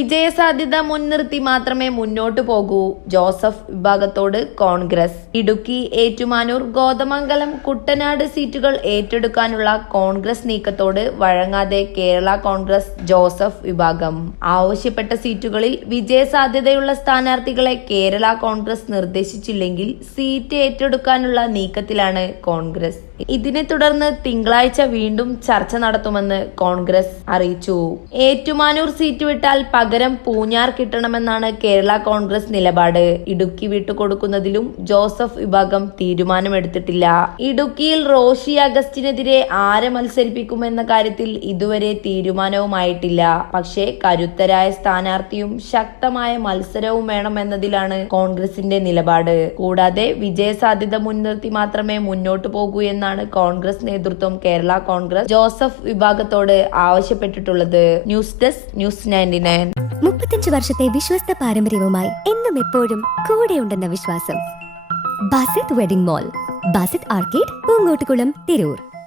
വിജയസാധ്യത മുൻനിർത്തി മാത്രമേ മുന്നോട്ടു പോകൂ. ജോസഫ് വിഭാഗത്തോട് കോൺഗ്രസ്. ഇടുക്കി, ഏറ്റുമാനൂർ, കോതമംഗലം, കുട്ടനാട് സീറ്റുകൾ ഏറ്റെടുക്കാനുള്ള കോൺഗ്രസ് നീക്കത്തോട് വഴങ്ങാതെ കേരള കോൺഗ്രസ് ജോസഫ് വിഭാഗം. ആവശ്യപ്പെട്ട സീറ്റുകളിൽ വിജയസാധ്യതയുള്ള സ്ഥാനാർത്ഥികളെ കേരള കോൺഗ്രസ് നിർദ്ദേശിച്ചില്ലെങ്കിൽ സീറ്റ് ഏറ്റെടുക്കാനുള്ള നീക്കത്തിലാണ് കോൺഗ്രസ്. ഇതിനെ തുടർന്ന് തിങ്കളാഴ്ച വീണ്ടും ചർച്ച നടത്തുമെന്ന് കോൺഗ്രസ് അറിയിച്ചു. ഏറ്റുമാനൂർ സീറ്റ് വിട്ടാൽ പകരം പൂഞ്ഞാർ കിട്ടണമെന്നാണ് കേരള കോൺഗ്രസ് നിലപാട്. ഇടുക്കി വിട്ടുകൊടുക്കുന്നതിലും ജോസഫ് വിഭാഗം തീരുമാനമെടുത്തിട്ടില്ല. ഇടുക്കിയിൽ റോഷി അഗസ്റ്റിനെതിരെ ആരെ മത്സരിപ്പിക്കുമെന്ന കാര്യത്തിൽ ഇതുവരെ തീരുമാനവുമായിട്ടില്ല. പക്ഷേ കരുത്തരായ സ്ഥാനാർത്ഥിയും ശക്തമായ മത്സരവും വേണമെന്നതിലാണ് കോൺഗ്രസിന്റെ നിലപാട്. കൂടാതെ വിജയസാധ്യത മുൻനിർത്തി മാത്രമേ മുന്നോട്ടു പോകൂ എന്നാണ് കോൺഗ്രസ് നേതൃത്വം കേരള കോൺഗ്രസ് ജോസഫ് വിഭാഗത്തോട് ആവശ്യപ്പെട്ടിട്ടുള്ളത്. News desk news 99. 35 വർഷത്തെ വിശ്വസ്ത പാരമ്പര്യവുമായി എന്നും എപ്പോഴും കൂടെയുണ്ടെന്ന വിശ്വാസം. Basith wedding mall, Basith arcade, Poonkottukulam, Tirur.